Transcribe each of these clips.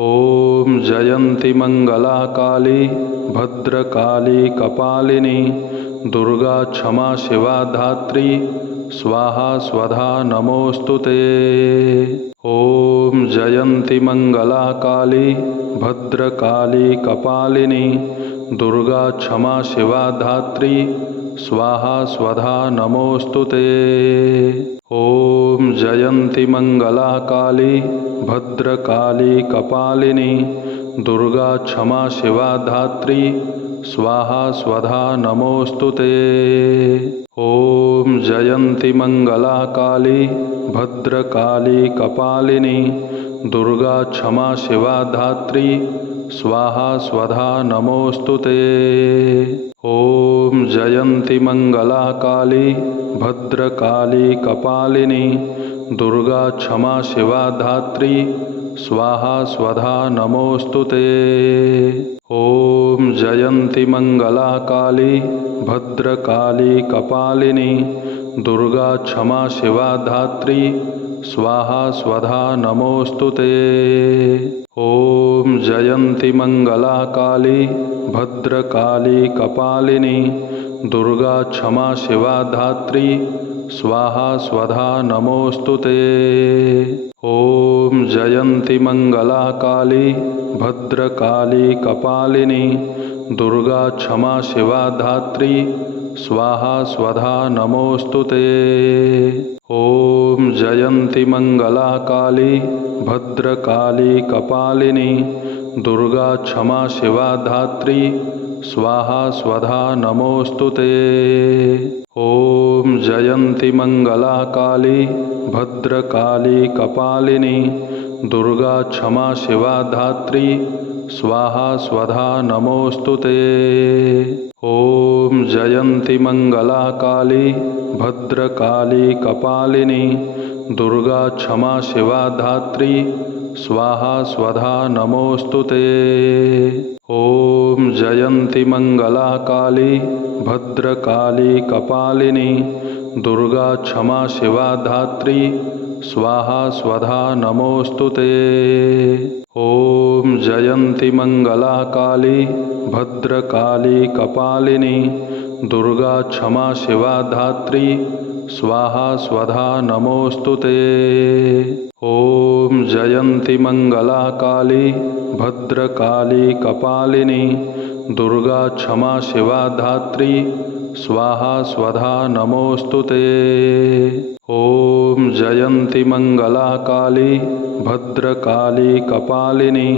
ॐ जयन्ती मंगला काली भद्रकाली कपालिनी दुर्गा क्षमा शिवा धात्री स्वाहा स्वधा नमोस्तुते। ॐ जयन्ती मंगला काली भद्रकाली कपालिनी दुर्गा क्षमा शिवा धात्री स्वाहा स्वधा नमोस्तुते। ॐ जयन्ती मंगला काली भद्रकाली कपालिनी दुर्गा क्षमा शिवा धात्री स्वाहा स्वधा नमोस्तुते। ॐ जयन्ती मंगला काली भद्रकाली कपालिनी दुर्गा क्षमा शिवा धात्री स्वाहा स्वधा नमोस्तुते। ॐ जयन्ती मंगला काली भद्रकाली कपालिनी दुर्गा क्षमा शिवा धात्री स्वाहा स्वधा नमोस्तुते। ॐ जयन्ती मंगला काली भद्रकाली कपालिनी दुर्गा क्षमा शिवा धात्री स्वाहा स्वधा नमोस्तुते। ॐ जयन्ती मंगला काली भद्रकाली कपालिनी दुर्गा क्षमा शिवा धात्री स्वाहा स्वधा नमोस्तुते। ॐ जयन्ती मंगला काली भद्रकाली कपालिनी दुर्गा क्षमा शिवा धात्री स्वाहा स्वधा नमोस्तुते। ॐ जयन्ती मंगला काली भद्रकाली कपालिनी दुर्गा क्षमा शिवा धात्री स्वाहा स्वधा नमोस्तुते। ॐ जयन्ती मंगला काली भद्रकाली कपालिनी दुर्गा क्षमा शिवा धात्री स्वाहा स्वधा नमोस्तुते। ॐ जयन्ती मंगला काली भद्रकाली कपालिनी दुर्गा क्षमा शिवा धात्री स्वाहा स्वधा नमोस्तुते। ॐ जयन्ती मंगला काली भद्रकाली कपालिनी दुर्गा क्षमा शिवा धात्री स्वाहा स्वधा नमोस्तुते। ॐ जयन्ती मंगला काली भद्रकाली कपालिनी दुर्गा क्षमा शिवा धात्री स्वाहा स्वधा नमोस्तुते। ॐ जयन्ती मंगला काली भद्रकाली कपालिनी दुर्गा क्षमा शिवा धात्री स्वाहा स्वधा नमोस्तुते। ॐ जयन्ती मंगला काली भद्रकाली कपालिनी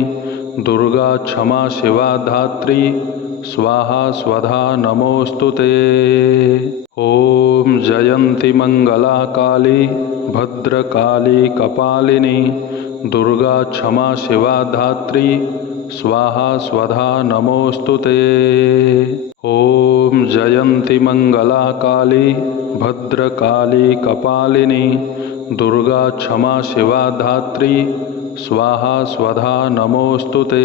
दुर्गा क्षमा शिवा धात्री स्वाहा स्वधा नमोस्तुते। ॐ जयन्ती मंगला काली भद्रकाली कपालिनी दुर्गा क्षमा शिवा धात्री स्वाहा स्वधा नमोस्तुते। ॐ जयन्ती मंगला काली भद्रकाली कपालिनी दुर्गा क्षमा शिवा धात्री स्वाहा स्वधा नमोस्तुते।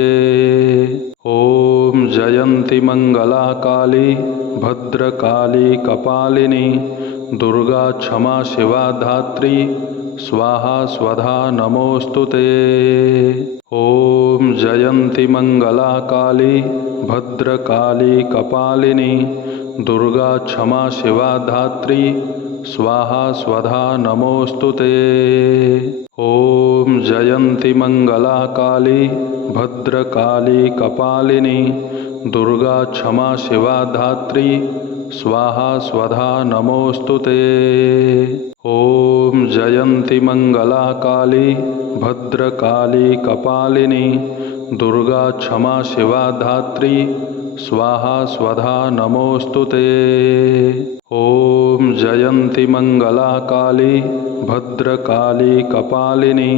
ॐ जयन्ती मंगला काली भद्रकाली कपालिनी दुर्गा क्षमा शिवा धात्री स्वाहा स्वधा नमोस्तुते। ॐ जयन्ती मंगला काली भद्रकाली कपालिनी दुर्गा क्षमा शिवा धात्री स्वाहा स्वधा नमोस्तुते। ॐ जयन्ती मंगला काली भद्रकाली कपालिनी दुर्गा क्षमा शिवा धात्री स्वाहा स्वधा नमोस्तुते। ॐ जयन्ती मंगला काली भद्रकाली कपालिनी दुर्गा क्षमा शिवा धात्री स्वाहा स्वधा नमोस्तुते। ॐ जयन्ती मंगला काली भद्रकाली कपालिनी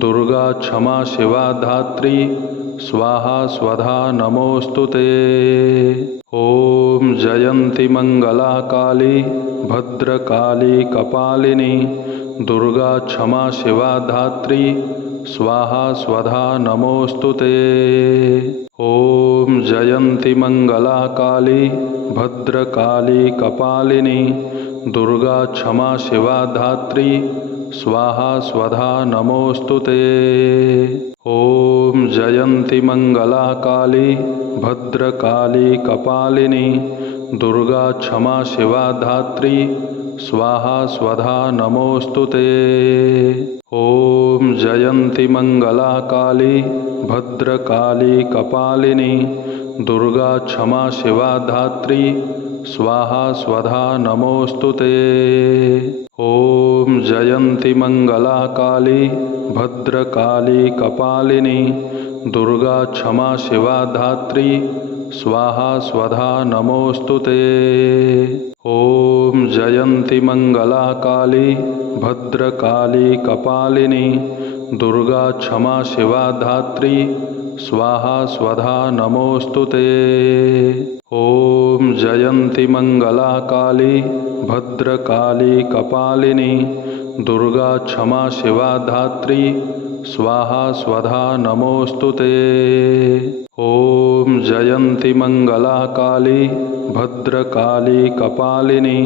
दुर्गा क्षमा शिवा धात्री स्वाहा स्वधा नमोस्तुते। ॐ जयन्ती मंगला काली भद्रकाली कपालिनी दुर्गा क्षमा शिवा धात्री स्वाहा स्वधा नमोस्तुते। ॐ जयन्ती मंगला काली भद्रकाली कपालिनी दुर्गा क्षमा शिवा धात्री स्वाहा स्वधा नमोस्तुते। ॐ जयन्ति मंगला काली भद्रकाली कपालिनी दुर्गा क्षमा शिवा धात्री स्वाहा स्वधा नमोस्तुते। ॐ जयन्ति मंगला काली भद्रकाली कपालिनी दुर्गा क्षमा शिवा धात्री स्वाहा स्वधा नमोस्तुते। ॐ जयन्ति मंगला काली भद्रकाली कपालिनी दुर्गा क्षमा शिवा धात्री स्वाहा स्वधा नमोस्तुते। ॐ जयन्ति मंगला काली भद्रकाली कपालिनी दुर्गा क्षमा शिवा धात्री स्वाहा स्वधा नमोस्तुते। ॐ जयन्ति मंगला काली भद्रकाली कपालिनी दुर्गा क्षमा शिवा धात्री स्वाहा स्वधा नमोस्तुते। ॐ जयन्ति मंगला काली भद्रकाली कपालिनी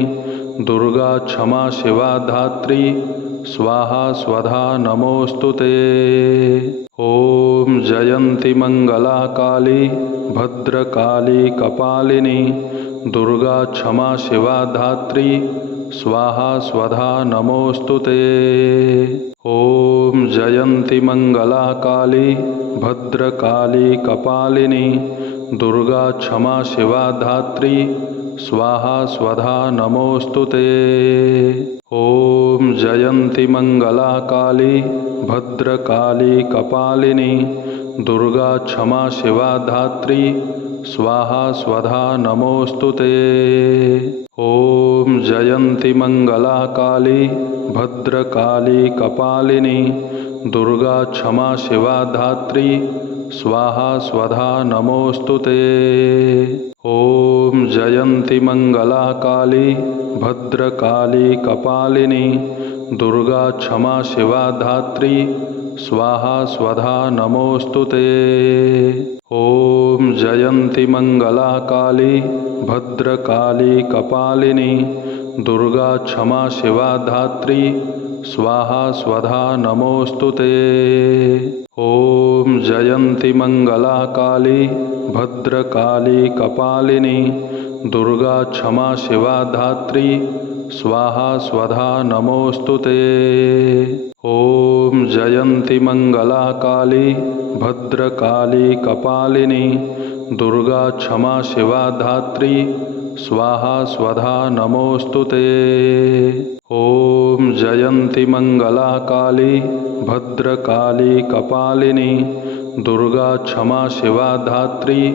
दुर्गा क्षमा शिवा धात्री स्वाहा स्वधा नमोस्तुते। ॐ जयन्ति मंगला काली भद्रकाली कपालिनी दुर्गा क्षमा शिवा धात्री स्वाहा स्वधा नमोस्तुते। ॐ जयन्ति मंगला काली भद्रकाली कपालिनी दुर्गा क्षमा शिवा धात्री स्वाहा स्वधा नमोस्तुते। ॐ जयन्ति मंगला काली भद्रकाली कपालिनी दुर्गा क्षमा शिवा धात्री स्वाहा स्वधा नमोस्तुते। ॐ जयन्ति मंगला काली भद्रकाली कपालिनी दुर्गा क्षमा शिवा धात्री स्वाहा स्वधा नमोस्तुते। ॐ जयन्ति मंगला काली भद्रकाली कपालिनी दुर्गा क्षमा शिवा धात्री स्वाहा स्वधा नमोस्तुते। ॐ जयन्ति मंगला काली भद्रकाली कपालिनी दुर्गा क्षमा शिवा धात्री स्वाहा स्वधा नमोस्तुते। ॐ जयन्ति मंगला काली भद्रकाली कपालिनी दुर्गा क्षमा शिवा धात्री स्वाहा स्वधा नमोस्तुते। ॐ जयन्ति मंगला काली भद्रकाली कपालिनी दुर्गा क्षमा शिवा धात्री स्वाहा स्वधा नमोस्तुते। ॐ जयन्ति मंगला काली भद्रकाली कपालिनी दुर्गा क्षमा शिवा धात्री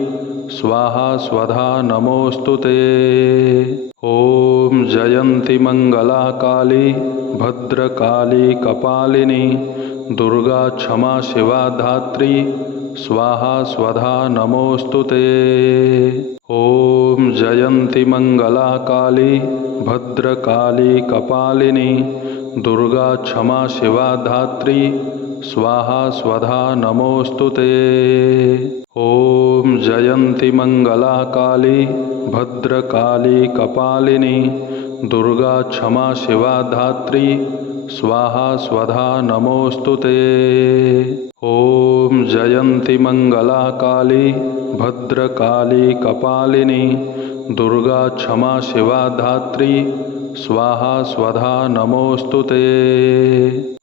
स्वाहा स्वधा नमोस्तुते। ॐ जयन्ति मंगला काली भद्रकाली कपालिनी दुर्गा क्षमा शिवा धात्री स्वाहा स्वधा नमोस्तुते। ॐ जयन्ति मंगला काली भद्रकाली कपालिनी दुर्गा क्षमा शिवा धात्री स्वाहा स्वधा नमोस्तुते। ॐ जयन्ति मंगला काली भद्रकाली कपालिनी दुर्गा क्षमा शिवा धात्री स्वाहा स्वधा नमोस्तुते। ॐ जयन्ति मंगला काली भद्रकाली कपालिनी दुर्गा क्षमा शिवा धात्री स्वाहा स्वधा नमोस्तुते।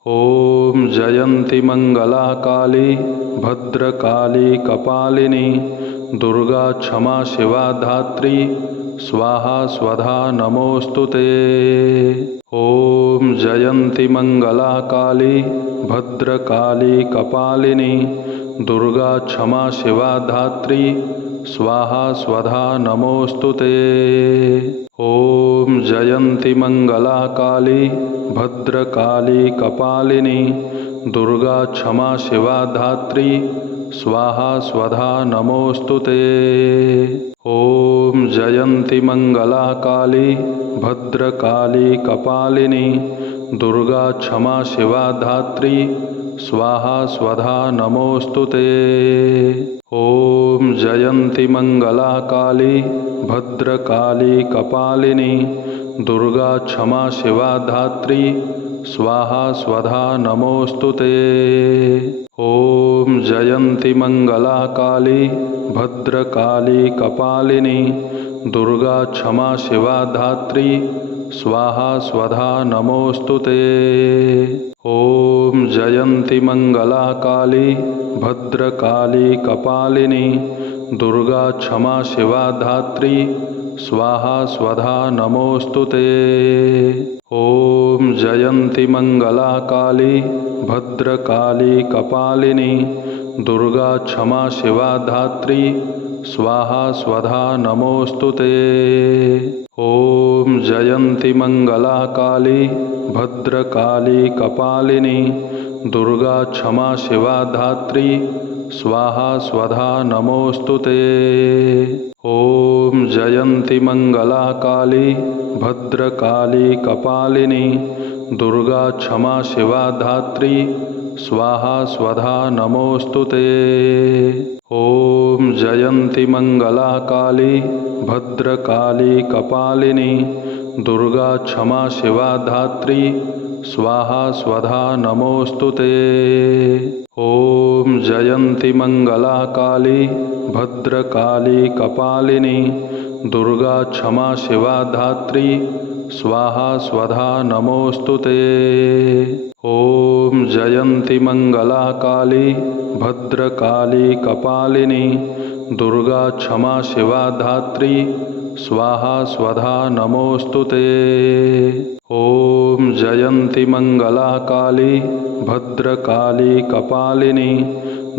ॐ जयन्ति मंगला काली भद्रकाली कपालिनी दुर्गा क्षमा शिवा धात्री स्वाहा स्वधा नमोस्तुते। ॐ जयन्ति मंगला काली भद्रकाली कपालिनी दुर्गा क्षमा शिवा धात्री स्वाहा स्वधा नमोस्तुते। ॐ जयन्ति मंगला काली भद्रकाली कपालिनी दुर्गा क्षमा शिवा धात्री स्वाहा स्वधा नमोस्तुते। ॐ जयन्ति मंगला काली भद्रकाली कपालिनी दुर्गा क्षमा शिवा धात्री स्वाहा स्वधा नमोस्तुते। ॐ जयन्ति मंगला काली भद्रकाली कपालिनी दुर्गा क्षमा शिवा धात्री स्वाहा स्वधा नमोऽस्तु ते। ॐ जयन्ति मङ्गला काली भद्रकाली कपालिनी दुर्गा क्षमा शिवा धात्री स्वाहा स्वधा नमोऽस्तु ते। ॐ जयन्ति मङ्गला काली भद्रकाली कपालिनी दुर्गा क्षमा शिवा धात्री स्वाहा स्वधा नमोऽस्तु ते। ॐ जयन्ति मङ्गला काली भद्रकाली कपालिनी दुर्गा क्षमा शिवा धात्री स्वाहा स्वधा नमोऽस्तु ते। ॐ जयन्ति मङ्गला काली भद्रकाली कपालिनी दुर्गा क्षमा शिवा धात्री स्वाहा स्वधा नमोऽस्तु ते। ॐ जयन्ति मङ्गला काली भद्रकाली कपालिनी दुर्गा क्षमा शिवा धात्री स्वाहा स्वधा नमोऽस्तु ते। ॐ जयन्ति मङ्गला काली भद्रकाली कपालिनी दुर्गा क्षमा शिवा धात्री स्वाहा स्वधा नमोऽस्तु ते। ॐ जयन्ति मङ्गला काली भद्रकाली कपालिनी दुर्गा क्षमा शिवा धात्री स्वाहा स्वधा नमोऽस्तु ते। ॐ जयन्ति मङ्गला काली भद्रकाली कपालिनी दुर्गा क्षमा शिवा धात्री स्वाहा स्वधा नमोऽस्तु ते। ॐ जयन्ति मङ्गला काली भद्रकाली कपालिनी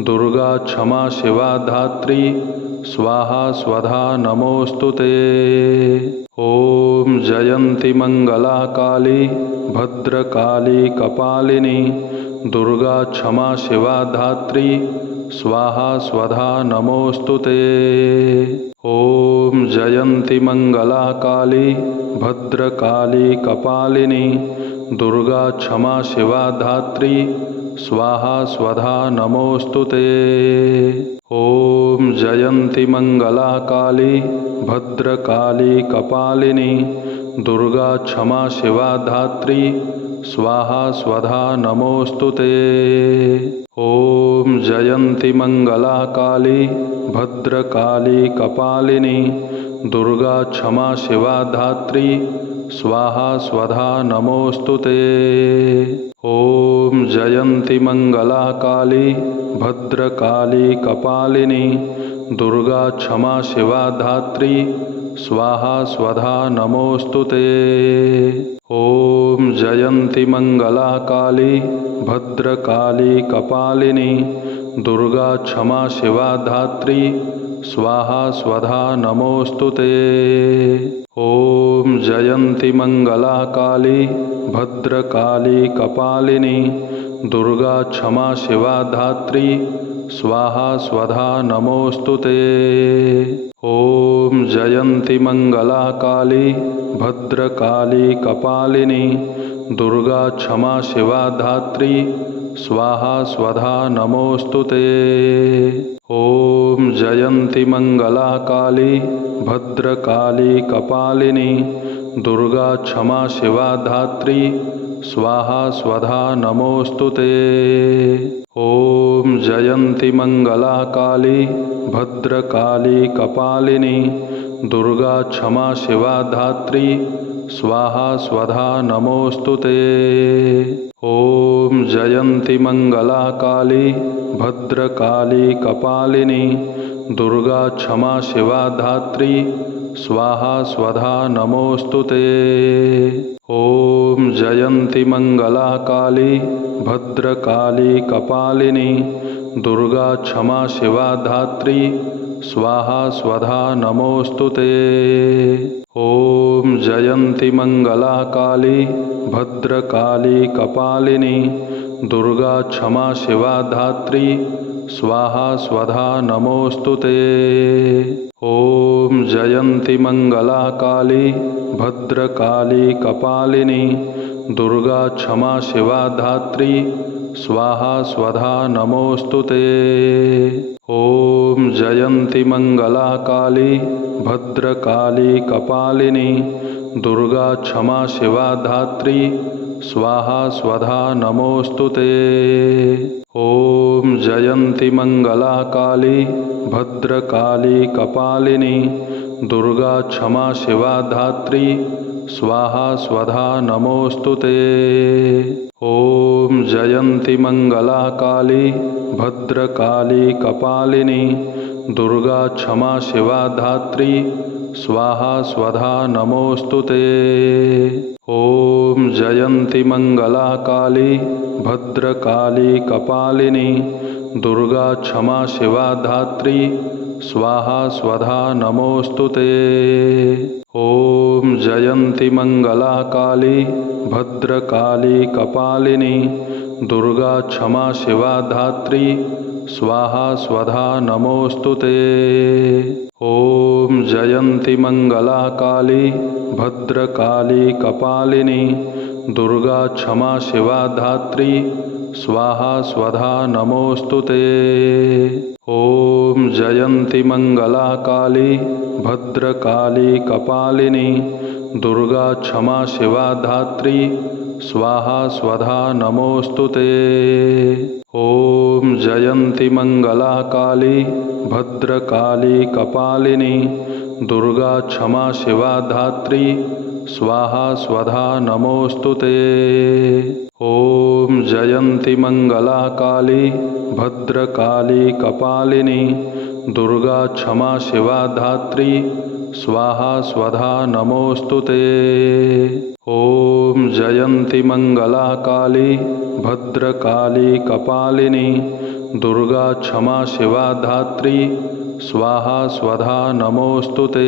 दुर्गा क्षमा शिवा धात्री स्वाहा स्वधा नमोऽस्तु ते। ॐ जयन्ति मङ्गला काली भद्रकाली कपालिनी दुर्गा क्षमा शिवा धात्री स्वाहा स्वधा नमोऽस्तु ते। ॐ जयन्ति मङ्गला काली भद्रकाली कपालिनी दुर्गा क्षमा शिवा धात्री स्वाहा स्वधा नमोऽस्तु ते। ॐ जयन्ति मङ्गला काली भद्रकाली कपालिनी दुर्गा क्षमा शिवा धात्री स्वाहा स्वधा नमोऽस्तु ते। ॐ जयन्ति मङ्गला काली भद्रकाली कपालिनी दुर्गा क्षमा शिवा धात्री स्वाहा स्वधा नमोऽस्तु ते। ॐ जयन्ति मङ्गला काली भद्रकाली कपालिनी दुर्गा क्षमा शिवा धात्री स्वाहा स्वधा नमोऽस्तु ते। ॐ जयन्ति मङ्गला काली भद्रकाली कपालिनी दुर्गा क्षमा शिवा धात्री स्वाहा स्वधा नमोऽस्तु ते। ॐ जयन्ति मङ्गला काली भद्रकाली कपालिनी दुर्गा क्षमा शिवा धात्री स्वाहा स्वधा नमोऽस्तु ते। ॐ जयन्ति मङ्गला काली भद्रकाली कपालिनी दुर्गा क्षमा शिवा धात्री स्वाहा स्वधा नमोऽस्तु ते। ॐ जयन्ति मङ्गला काली भद्रकाली कपालिनी दुर्गा क्षमा शिवा धात्री स्वाहा स्वधा नमोऽस्तु ते। ॐ जयन्ति मङ्गला काली भद्रकाली कपालिनी दुर्गा क्षमा शिवा धात्री स्वाहा स्वधा नमोऽस्तु ते। ॐ जयन्ति मङ्गला काली भद्रकाली कपालिनी दुर्गा क्षमा शिवा धात्री स्वाहा स्वधा नमोऽस्तु ते। ॐ जयन्ति मङ्गला काली भद्रकाली कपालिनी दुर्गा क्षमा शिवा धात्री स्वाहा स्वधा नमोऽस्तु ते। ॐ जयन्ति मङ्गला काली भद्रकाली कपालिनी दुर्गा क्षमा शिवा धात्री स्वाहा स्वधा नमोऽस्तु ते। ॐ जयन्ति मङ्गला काली भद्रकाली कपालिनी दुर्गा क्षमा शिवा धात्री स्वाहा स्वधा नमोऽस्तु ते। ॐ जयन्ति मङ्गला काली भद्रकाली कपालिनी दुर्गा क्षमा शिवा धात्री स्वाहा स्वधा नमोऽस्तुते। ॐ जयन्ति मंगला काली भद्रकाली कपालिनी दुर्गा क्षमा शिवा धात्री स्वाहा स्वधा नमोऽस्तुते। ॐ जयन्ति मंगला काली भद्रकाली कपालिनी दुर्गा क्षमा शिवा धात्री स्वाहा स्वधा नमोऽस्तुते। ॐ जयन्ति मंगला काली भद्रकाली कपालिनी दुर्गा क्षमा शिवा धात्री स्वाहा स्वधा नमोऽस्तुते। ॐ जयन्ति मंगला काली भद्रकाली कपालिनी दुर्गा क्षमा शिवा धात्री स्वाहा स्वधा नमोऽस्तुते। ॐ जयन्ति मंगला काली भद्रकाली कपालिनी दुर्गा क्षमा शिवा धात्री स्वाहा स्वधा नमोऽस्तुते। ॐ जयन्ति मंगला काली भद्रकाली कपालिनी दुर्गा क्षमा शिवा धात्री स्वाहा स्वधा नमोऽस्तुते। ॐ जयन्ति मंगला काली भद्रकाली कपालिनी दुर्गा क्षमा शिवा धात्री स्वाहा स्वधा नमोऽस्तुते। ॐ जयन्ति मंगला काली भद्रकाली कपालिनी दुर्गा क्षमा शिवा धात्री स्वाहा स्वधा नमोऽस्तुते। ॐ जयन्ति मंगला काली भद्रकाली कपालिनी दुर्गा क्षमा शिवा धात्री स्वाहा स्वधा नमोऽस्तुते।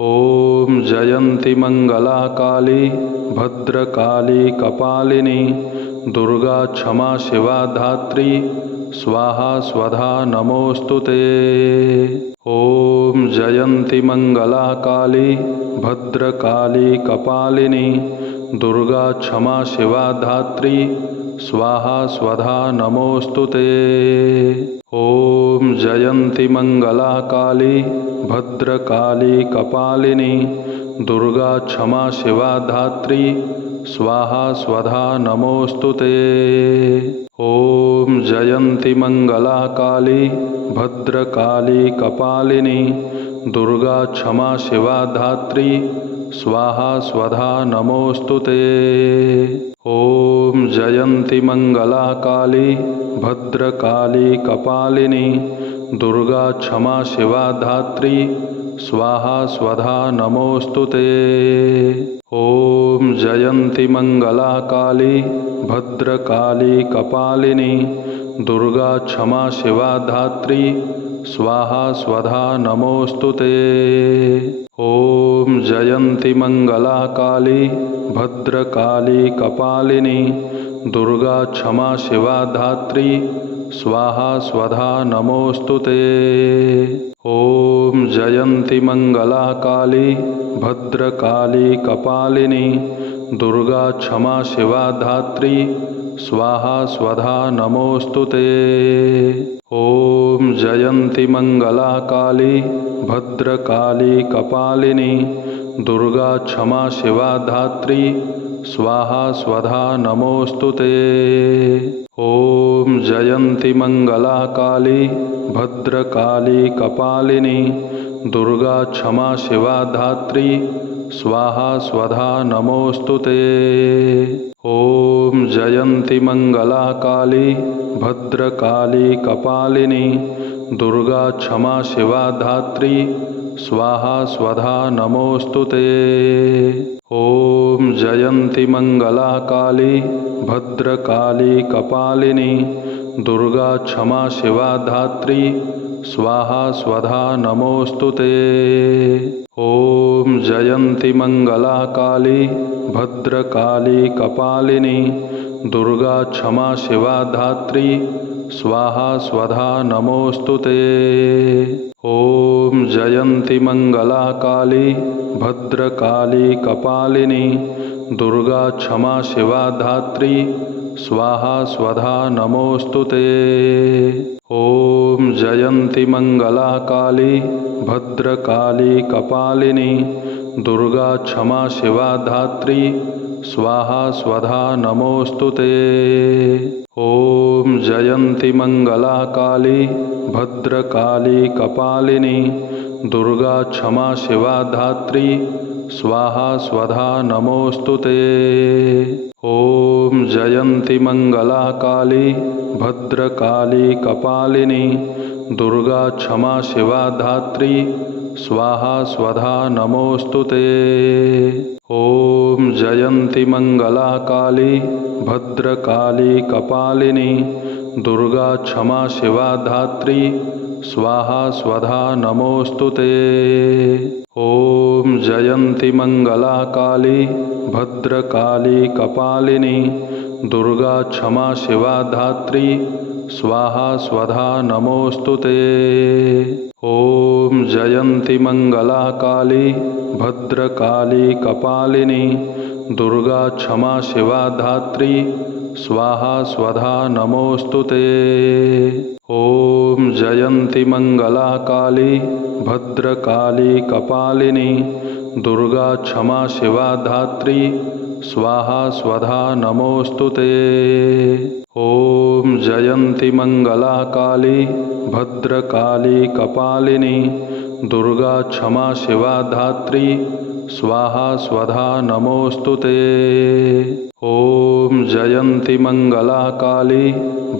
ॐ जयन्ति मंगला काली भद्रकाली कपालिनी दुर्गा क्षमा शिवा धात्री स्वाहा स्वधा नमोऽस्तुते। ॐ जयन्ति मंगला काली भद्रकाली कपालिनी दुर्गा क्षमा शिवा धात्री स्वाहा स्वधा नमोऽस्तुते। ॐ जयन्ति मंगला काली भद्रकाली कपालिनी दुर्गा क्षमा शिवा धात्री स्वाहा स्वधा नमोऽस्तुते। ॐ जयन्ति मंगला काली भद्रकाली कपालिनी दुर्गा क्षमा शिवा धात्री स्वाहा स्वधा नमोऽस्तुते। ॐ जयन्ति मंगला काली भद्रकाली कपालिनी दुर्गा क्षमा शिवा धात्री स्वाहा स्वधा नमोऽस्तुते। ॐ जयन्ति मंगला काली भद्रकाली कपालिनी दुर्गा क्षमा शिवा धात्री स्वाहा स्वधा नमोऽस्तुते। ॐ जयन्ति मंगला काली भद्रकाली कपालिनी दुर्गा क्षमा शिवा धात्री स्वाहा स्वधा नमोऽस्तुते। ॐ जयन्ति मंगला काली भद्रकाली कपालिनी दुर्गा क्षमा शिवा धात्री स्वाहा स्वधा नमोऽस्तुते। ॐ जयन्ति मंगला काली भद्रकाली कपालिनी दुर्गा क्षमा शिवा धात्री स्वाहा स्वधा नमोऽस्तुते। ॐ जयन्ति मंगला काली भद्रकाली कपालिनी दुर्गा क्षमा शिवा धात्री स्वाहा स्वधा नमोऽस्तुते। ॐ जयन्ति मंगला काली भद्रकाली कपालिनी दुर्गा क्षमा शिवा धात्री स्वाहा स्वधा नमोऽस्तुते। ॐ जयन्ति मंगला काली भद्रकाली कपालिनी दुर्गा क्षमा शिवा धात्री स्वाहा स्वधा नमोऽस्तुते। ॐ जयन्ति मंगला काली भद्रकाली कपालिनी दुर्गा क्षमा शिवा धात्री स्वाहा स्वधा नमोऽस्तुते। ॐ जयन्ति मंगला काली भद्रकाली कपालिनी दुर्गा क्षमा शिवा धात्री स्वाहा स्वधा नमोऽस्तुते। ॐ जयन्ति मंगला काली भद्रकाली कपालिनी दुर्गा क्षमा शिवा धात्री स्वाहा स्वधा नमोऽस्तु ते। ॐ जयन्ति मङ्गला काली भद्रकाली कपालिनी दुर्गा क्षमा शिवा धात्री स्वाहा स्वधा नमोऽस्तु ते। ॐ जयन्ति मङ्गला काली भद्रकाली कपालिनी दुर्गा क्षमा शिवा धात्री स्वाहा स्वधा नमोऽस्तु ते। ॐ जयन्ति मङ्गला काली भद्रकाली कपालिनी दुर्गा क्षमा शिवा धात्री स्वाहा स्वधा नमोऽस्तु ते। ॐ जयन्ति मङ्गला काली भद्रकाली कपालिनी दुर्गा क्षमा शिवा धात्री स्वाहा स्वधा नमोऽस्तु ते। ॐ जयन्ति मङ्गला काली भद्रकाली कपालिनी दुर्गा क्षमा शिवा धात्री स्वाहा स्वधा नमोऽस्तु ते। ॐ जयन्ति मङ्गला काली भद्रकाली कपालिनी दुर्गा क्षमा शिवा धात्री स्वाहा स्वधा नमोऽस्तु ते। ॐ जयन्ति मङ्गला काली भद्रकाली कपालिनी दुर्गा क्षमा शिवा धात्री स्वाहा स्वधा नमोऽस्तु ते। ॐ जयन्ति मङ्गला काली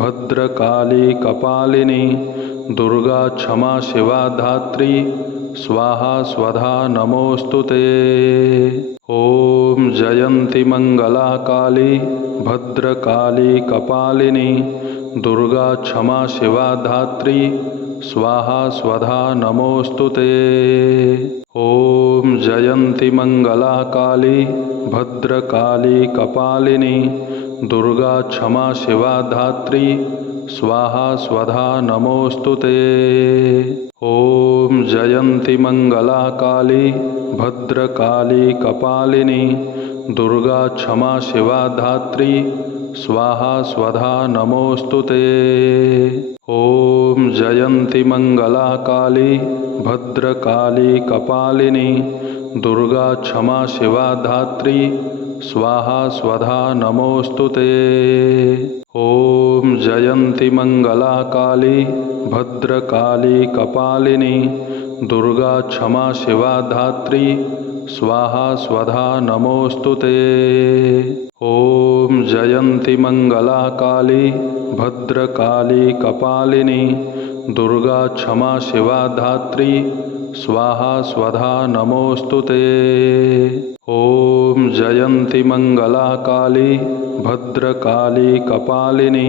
भद्रकाली कपालिनी दुर्गा क्षमा शिवा धात्री स्वाहा स्वधा नमोऽस्तु ते। ॐ जयन्ति मङ्गला काली भद्रकाली कपालिनी दुर्गा क्षमा शिवा धात्री स्वाहा स्वधा नमोऽस्तु ते। ॐ जयन्ति मङ्गला काली भद्रकाली कपालिनी दुर्गा क्षमा शिवा धात्री स्वाहा स्वधा नमोऽस्तु ते। ॐ जयन्ति मङ्गला काली भद्रकाली कपालिनी दुर्गा क्षमा शिवा धात्री स्वाहा स्वधा नमोऽस्तु ते। ॐ जयन्ति मङ्गला काली भद्रकाली कपालिनी दुर्गा क्षमा शिवा धात्री स्वाहा स्वधा नमोऽस्तु ते। ॐ जयन्ति मङ्गला काली भद्रकाली कपालिनी दुर्गा क्षमा शिवा धात्री स्वाहा स्वधा नमोऽस्तु ते। ॐ जयन्ति मङ्गला काली भद्रकाली कपालिनी दुर्गा क्षमा शिवा धात्री स्वाहा स्वधा नमोऽस्तु ते। ॐ जयन्ति मङ्गला काली भद्रकाली कपालिनी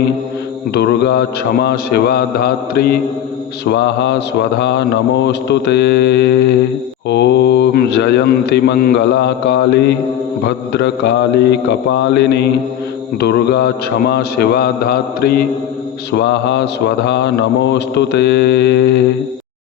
दुर्गा क्षमा शिवा धात्री स्वाहा स्वधा नमोऽस्तु ते। ॐ जयन्ति मङ्गला काली भद्रकाली कपालिनी दुर्गा क्षमा शिवा धात्री स्वाहा स्वधा नमोऽस्तु ते।